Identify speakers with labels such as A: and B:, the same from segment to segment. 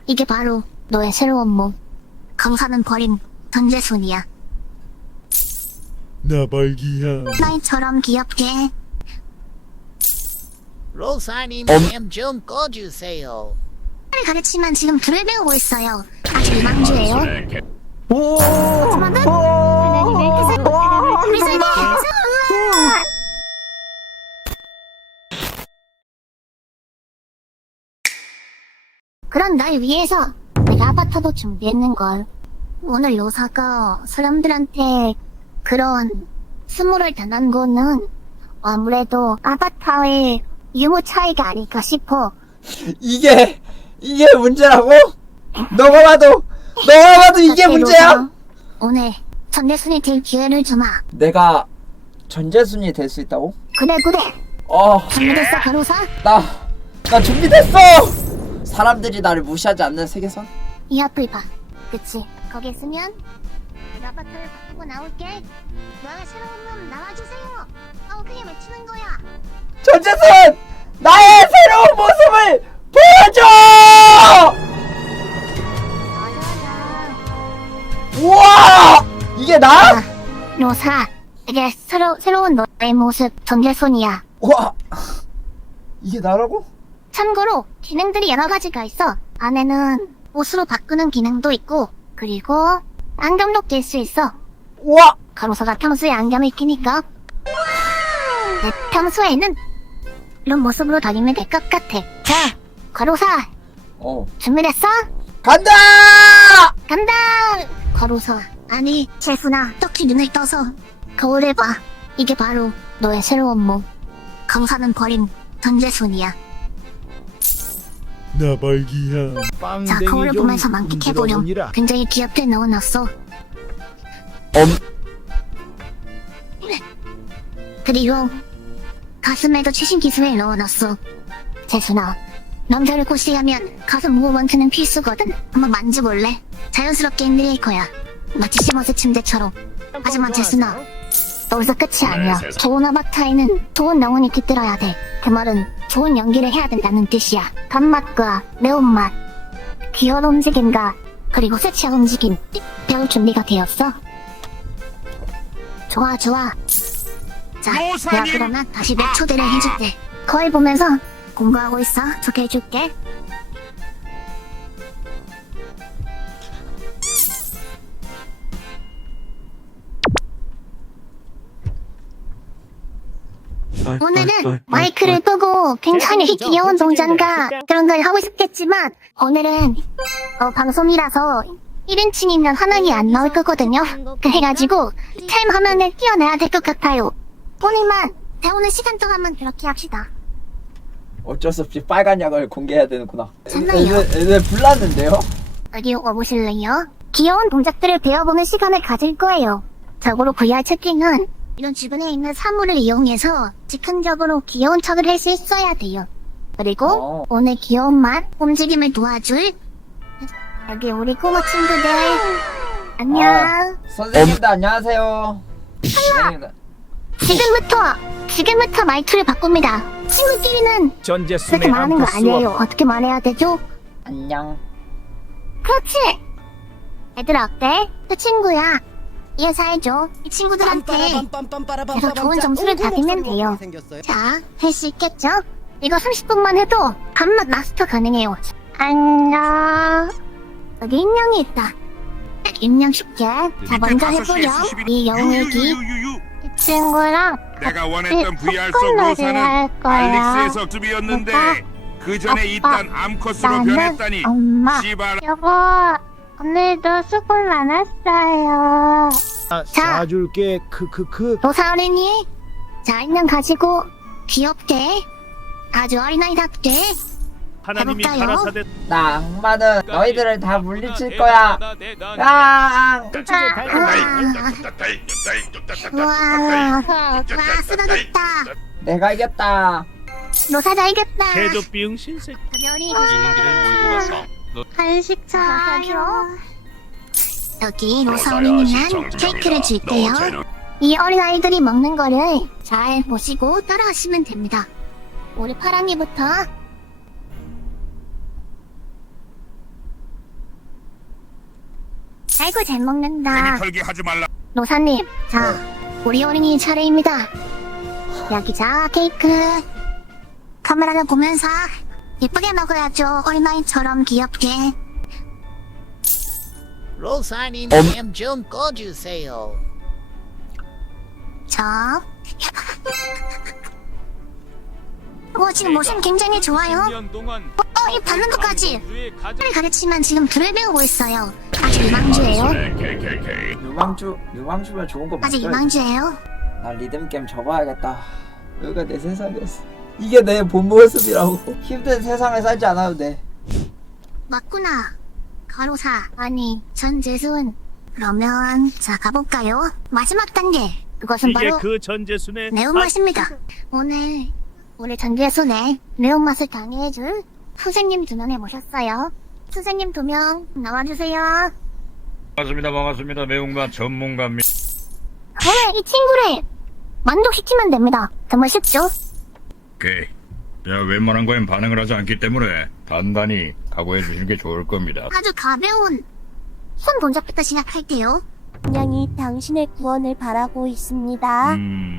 A: 이게 바로 너의 새로운 몸. 강사는 버린 전재순이야.
B: 나 말기야.
A: 나이처럼 귀엽게.
C: 로사님 램 좀 꺼주세요.
A: 를 가르치면 지금 불을 배우고 있어요. 아직 유망주예요. 하지만은 하나님의 사람을 위해서 그런 날 위해서 내가 아바타도 준비했는걸. 오늘 요사가 사람들한테 그런 스물을 당한 거는 아무래도 아바타의 유무 차이가 아닐까 싶어.
D: 이게 문제라고? 너가 봐도 이게 문제야?
A: 오늘 전대순이 될 기회를 주마.
D: 내가 전재순이 될 수 있다고?
A: 그래. 준비됐어 가로사?
D: 나 준비됐어! 사람들이 나를 무시하지 않는 세계선?
A: 이 앞을 봐. 그치? 거기 있으면 내가 아바타를 바꾸고 나올게. 너의 새로운 몸 나와주세요. 그냥 외치는 거야.
D: 전재순! 나의 새로운 모습을 보여줘!
A: 맞아.
D: 우와! 이게 나?
A: 로사, 이게 새로운 너의 모습 전재순이야.
D: 우와! 이게 나라고?
A: 참고로 기능들이 여러 가지가 있어. 안에는 옷으로 바꾸는 기능도 있고, 그리고 안경도 낄 수 있어.
D: 우와!
A: 가로사가 평소에 안경을 끼니까 내 평소에는 이런 모습으로 다니면 될 것 같아. 자, 가로사 준비됐어?
D: 간다!
A: 간다! 가로사, 아니 재순아, 떡히 눈을 떠서 거울을 봐. 이게 바로 너의 새로운 몸. 강사는 버린 전재순이야.
B: 나 말기야.
A: 자, 거울을 보면서 만끽해보렴. 굉장히 귀엽게 넣어놨어. 그리고 가슴에도 최신 기술을 넣어놨어. 재순아, 남자를 코스하면 가슴 무브먼트는 필수거든. 한번 만져볼래? 자연스럽게 흔들릴 거야. 마치 시머스 침대처럼. 하지만 재순아, 여기서 끝이 아니야. 좋은 아바타에는 좋은 영혼이 깃들어야 돼. 그 말은 좋은 연기를 해야 된다는 뜻이야. 단맛과 매운맛, 귀여운 움직임과 그리고 섹시한 움직임 배울 준비가 되었어. 좋아. 자, 내가 그러면 다시 내 초대를 해줄게. 거울 보면서 공부하고 있어. 좋게 해줄게. 오늘은 마이크를 끄고 굉장히 귀여운 동작과 그런 걸 하고 싶겠지만 오늘은 방송이라서 1인칭이면 화면이 안 나올 거거든요. 그래가지고 타임 화면을 띄워내야 될 것 같아요. 오늘만 배우는 시간 동안만 그렇게 합시다.
D: 어쩔 수 없이 빨간 약을 공개해야 되는구나.
A: 정말요?
D: 애들 불났는데요?
A: 여기 와보실래요? 귀여운 동작들을 배워보는 시간을 가질 거예요. 적으로 VR 채팅은 이런 주변에 있는 사물을 이용해서 즉흥적으로 귀여운 척을 할 수 있어야 돼요. 그리고 오늘 귀여운 맛, 움직임을 도와줄 여기 우리 꼬마 친구들 안녕.
D: 선생님들 안녕하세요. 선생님들.
A: 지금부터 말투를 바꿉니다. 친구끼리는 그렇게 말하는 거 아니에요. 어떻게 말해야 되죠?
D: 안녕.
A: 그렇지! 얘들아 어때? 그 친구야. 인사해줘. 이 친구들한테 계속 좋은 점수를 받으면 돼요. 자, 할 수 있겠죠? 이거 30분만 해도 한맛 마스터 가능해요. 안녕. 여기 인형이 있다. 인형 쉽게. 자, 먼저 해보렴. 이 영웅이기. 이 친구랑
E: 내가 원했던 VR 속
A: 콧놀이를 할
E: 로사는
A: 거야.
E: 알릭스에서 수비였는데 그 전에
A: 아빠,
E: 이딴 암컷으로
A: 나는
E: 변했다니
A: 엄마.
E: 씨발.
A: 여보, 오늘도 수고 많았어요. 자,
B: 사줄게. 크크크.
A: 로사 어린이. 자, 인형 가지고 귀엽게, 아주 어린아이답게
F: 하나님이
A: 해볼까요?
F: 가라사대
D: 나 악마는 너희들을 다 물리칠 거야. 야!
A: 와, 쓰러졌다.
D: 내가 이겼다.
A: 로사자 이겼다.
F: 개조 비응신 새끼.
A: 별이 간식 차요. 여기 로사 어린이는 케이크를 줄게요. 이 어린아이들이 먹는 거를 잘 보시고 따라하시면 됩니다. 우리 파랑이부터 아이고 잘 먹는다.
E: 털기 하지 말라.
A: 노사님, 자, 우리 어린이 차례입니다. 여기 자, 케이크. 카메라를 보면서 예쁘게 먹어야죠. 어린아이처럼 귀엽게.
C: 로사님 좀 꺼주세요.
A: 자. 지금 모션 굉장히 좋아요. 이 발론도까지. 를 가르치면 지금 불을 배우고 있어요. 아직 유망주예요.
D: 유망주면 좋은 거
A: 아직
D: 맞죠?
A: 유망주예요.
D: 나 리듬 게임 접어야겠다. 여기가 내 세상이었어. 이게 내 본 모습이라고. 힘든 세상에 살지 않아도 돼.
A: 맞구나. 가로사. 아니, 전재순. 그러면 자 가볼까요? 마지막 단계. 그것은
F: 이게
A: 바로
F: 그 전재순의
A: 매운맛입니다. 오늘 전재순의 매운맛을 당해줄 선생님 2명을 모셨어요. 선생님 2명 나와주세요.
G: 반갑습니다. 매운맛 전문가입니다.
A: 이 친구를 만족시키면 됩니다. 정말 쉽죠?
G: 오케이. 제가 웬만한 거엔 반응을 하지 않기 때문에 단단히 각오해 주시는 게 좋을 겁니다.
A: 아주 가벼운 손 동작부터 시작할게요.
H: 분명히 당신의 구원을 바라고 있습니다.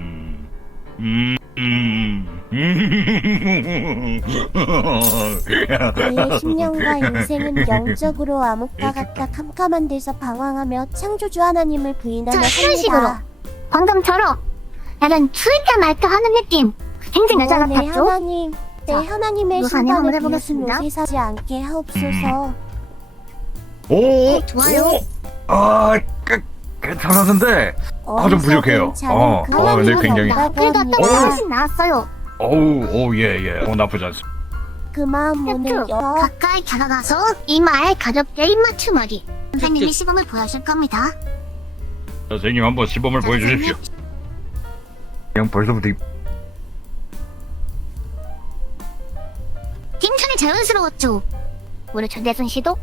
H: 그의 신념과 인생은 영적으로 암흑과 같다 캄캄한 데서 방황하며 창조주 하나님을 부인하며
A: 자, 이런 식으로.
H: 삽니다.
A: 방금처럼 약간 추일까 말까 하는 느낌. 굉장히 여자
H: 내
A: 같았죠?
H: 하나님, 내
A: 자,
H: 하나님의
A: 요산에 한번
H: 심판을
A: 해보겠습니다.
H: 비웃음 옷에 사지 않게 하옵소서.
G: 오,
A: 좋아요.
G: 괜찮았는데 좀 부족해요.
H: 그
G: 근데
H: 하나님은
G: 굉장히-
H: 없다고
A: 그래도
H: 합니다.
A: 떡볶이 나왔어요.
G: 예. 나쁘지 않습니다.
H: 그 마음 문을
A: 쭉
H: 열어
A: 가까이 다가가서 이마에 가볍게 입맞춤하기. 선생님이 시범을 보여줄 겁니다.
G: 선생님 한번 시범을 보여주십시오. 그냥 벌써부터
A: 굉장히 자연스러웠죠? 우리 전대순 씨도?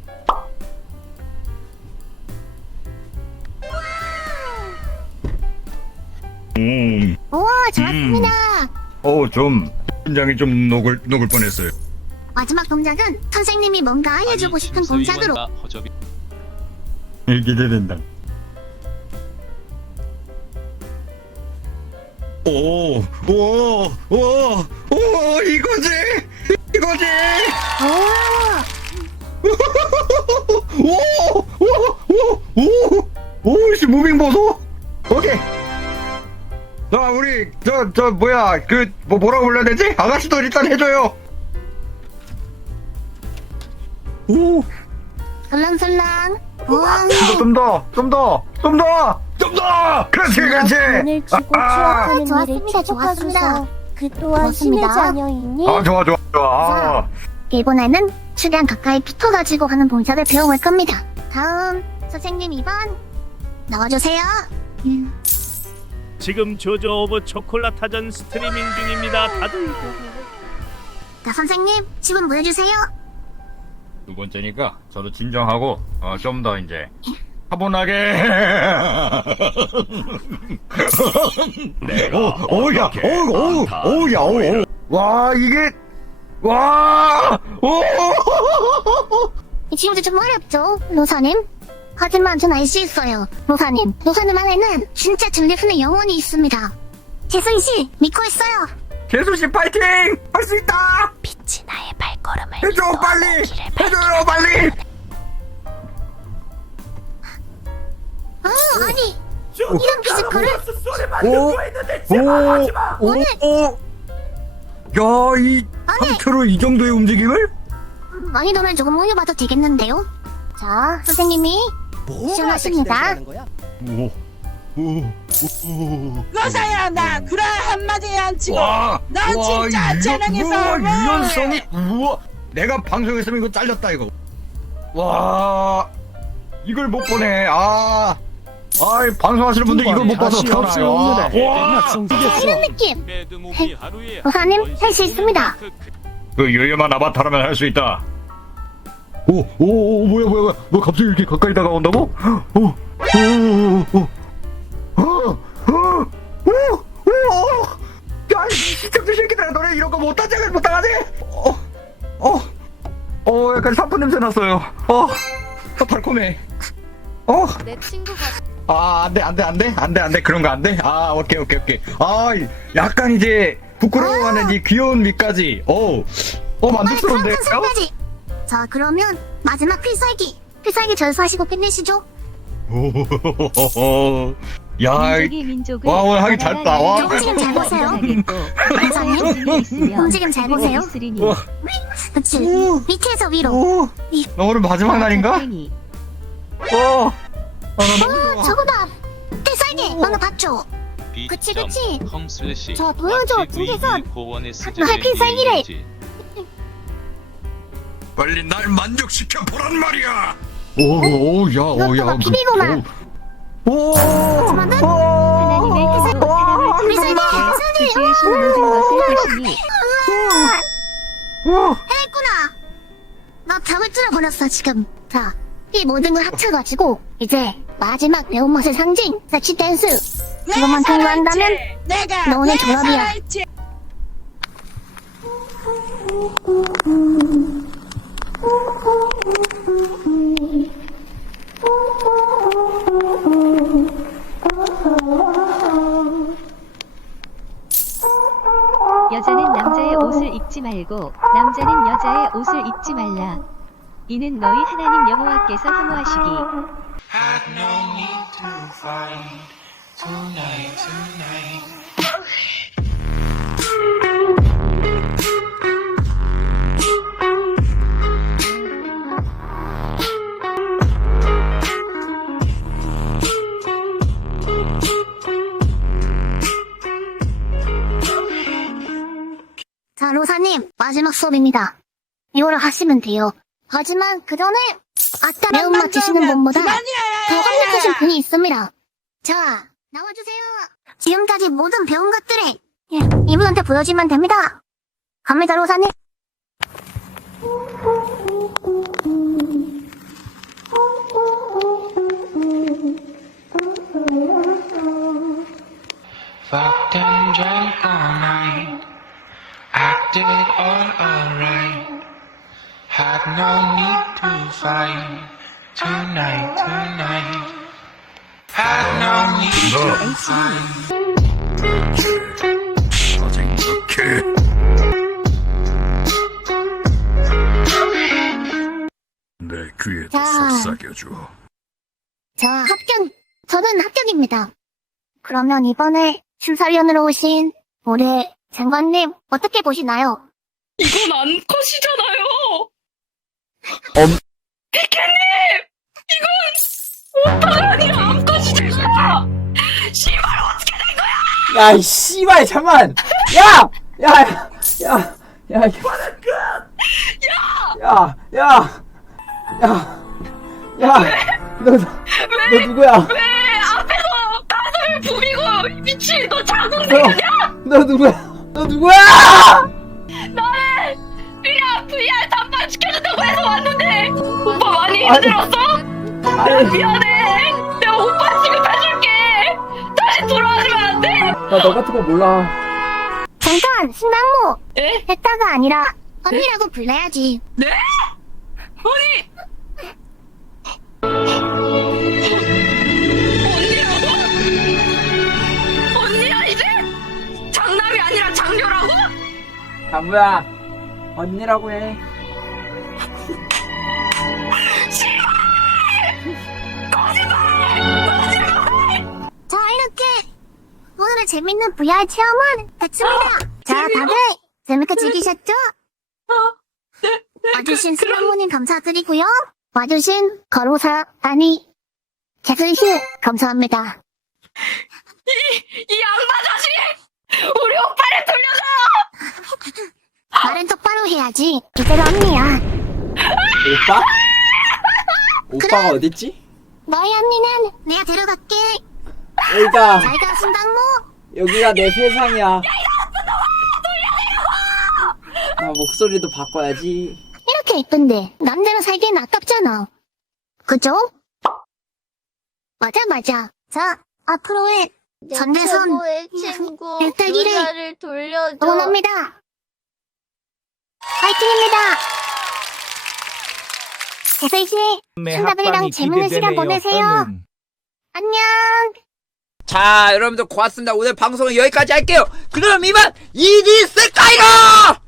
A: 우와, 좋았습니다.
G: 좀 심장이 좀 녹을 뻔했어요.
A: 마지막 동작은 선생님이 뭔가 해주고 싶은 동작으로.
G: 기대된다. 오, 이거지. 씨 무빙 보소. 오케이. 자, 우리 뭐야 뭐라고 불러야 되지? 아가씨도 일단 해줘요. 오,
A: 설랑설랑. 우와.
G: 좀 더. 그렇지.
H: 돈을 주고 추억하는 일을
A: 좋았습니다,
H: 축복하소서. 그 또한 신의
A: 좋았습니다.
H: 자녀이니
G: 좋아.
A: 이번에는 최대한 가까이 붙어가지고 하는 동작을 배워볼 겁니다. 다음 선생님 2번 나와주세요.
F: 지금 조조 오브 초콜라타전 스트리밍 중입니다. 다들
A: 자 선생님 지금 보여주세요.
G: 두 번째니까 저도 진정하고 좀 더 이제 차분하게.
A: 지금도 좀 어렵죠, 노사님? 하지만 전 알 수 있어요, 노사님. 노사님 안에는 진짜 전대순의 영혼이 있습니다. 재순씨 믿고 있어요.
G: 재수씨 파이팅! 할 수 있다!
H: 빛이 나의 발걸음을
G: 해줘 빨리! 해줘요 빨리!
A: 아니 이런 피지컬을 오늘
G: 야이 상태로 이 정도의 움직임을?
A: 난이도를 조금 올려봐도 되겠는데요? 자, 선생님이 시원하십니다.
I: 로사야 나 그래 한마디 안 치고 나 진짜 촬영에서
G: 유연성이 내가 방송했으면 이거 잘렸다 이거. 와 이걸 못 보네. 방송하시는 분들 이걸 못 봐서 어떡하나요? 와
A: 이런 느낌! 노사님 할 수 있습니다.
G: 그 유연한 아바타라면 할 수 있다. 뭐야 너 갑자기 이렇게 가까이 다가온다고? 야, 이 시청자 새끼들아, 너네 이런 거 못하지? 약간 사포 냄새 났어요. 달콤해.
J: 내 친구가
G: 안돼 그런 거 안돼. 아 오케이. 아 약간 이제 부끄러워하는 이 귀여운 미까지. 만족스러운데요?
A: 상까지. 자, 그러면 마지막 필살기 전수하시고 끝내시죠.
G: 야, 와 오늘 하기 잘했다. 와.
A: 움직임 잘 보세요. 원장님, 움직임 잘 보세요. 그치. 밑에서 위로.
G: 너 오늘 마지막 날인가?
A: 저거다. 필살기 방금 봤죠? 그치. 저 보여줘. 중계선. 할 필살기를.
G: 빨리 날 만족시켜 보란 말이야.
A: 이것도 막 비비고만.
H: 하나님의 뜻으로 사람을
A: 필살기.
H: 주신 모든 것을 하시니
A: 했구나. 나 벽을 뚫어버렸어 지금. 자, 이 모든 걸 합쳐가지고 이제 마지막 매운맛의 상징 섹시 댄스. 그것만 통과한다면
I: 내가
A: 너 오늘 졸업이야.
I: 살아있지.
J: 여자는 남자의 옷을 입지 말고 남자는 여자의 옷을 입지 말라. 이는 너희 하나님 여호와께서 혐오하시기.
A: 자, 로사님 마지막 수업입니다. 이거를 하시면 돼요. 하지만 그 전에 아까 매운맛 드시는 분보다 더 활력하신 분이 있습니다. 자, 나와주세요. 지금까지 모든 배운 것들을 이분한테 보여주면 됩니다. 갑니다, 로사님.
K: Fucked and drank all night, acted all alright. Had no need to fight tonight. Had no need to fight.
G: 내 귀에
A: 자.
G: 속삭여줘.
A: 저는 합격입니다. 그러면 이번에 심사위원으로 오신 우리 장관님 어떻게 보시나요?
I: 이건 암컷이잖아요. 백현님, 이건 오빠가 아니라 암컷이잖아. 씨발 어떻게 된 거야?
D: 야, 이 씨발, 잠만! 야! 너 누구야?
I: 왜 앞에서 가슴을 부비고 미친 너 자궁생이냐?
D: 너 누구야?
I: 나는 그냥 VR 단발 시켜준다고 해서 왔는데 오빠 많이 힘들었어? 미안해. 내가 오빠 지급해줄게. 다시 돌아오시면 안 돼?
D: 나 너 같은 거 몰라.
A: 잠깐, 신당무.
I: 에?
A: 했다가 아니라 언니라고 불러야지.
I: 네? 아니 언니야 이제? 장남이 아니라 장녀라고?
D: 장부야, 언니라고 해.
A: 자, 이렇게 오늘의 재밌는 VR 체험은 됐습니다. 자, 다들 재밌게 즐기셨죠? 와주신 수랑모님 감사드리고요. 와주신 거로사, 아니, 재슬씨 감사합니다.
I: 이 양반 자식! 우리 오빠를 돌려줘!
A: 말은 똑바로 해야지. 이제는 언니야.
D: 오빠? 오빠가 어딨지?
A: 너희 언니는 내가 데려갈게.
D: 여기가,
A: 잘가, 순당모.
D: 여기가 내 세상이야. 나 목소리도 바꿔야지.
A: 이렇게 예쁜데 남자로 살기엔 아깝잖아. 그죠? 맞아. 자, 앞으로의 전대선
J: 친구
A: 일대기를
J: 돌려줘.
A: 응원합니다. 파이팅입니다. 재수이씨, 상담이랑 재밌는 시간 보내세요. 안녕.
D: 자, 여러분들 고맙습니다. 오늘 방송은 여기까지 할게요. 그럼 이만 이리 쓸까이가!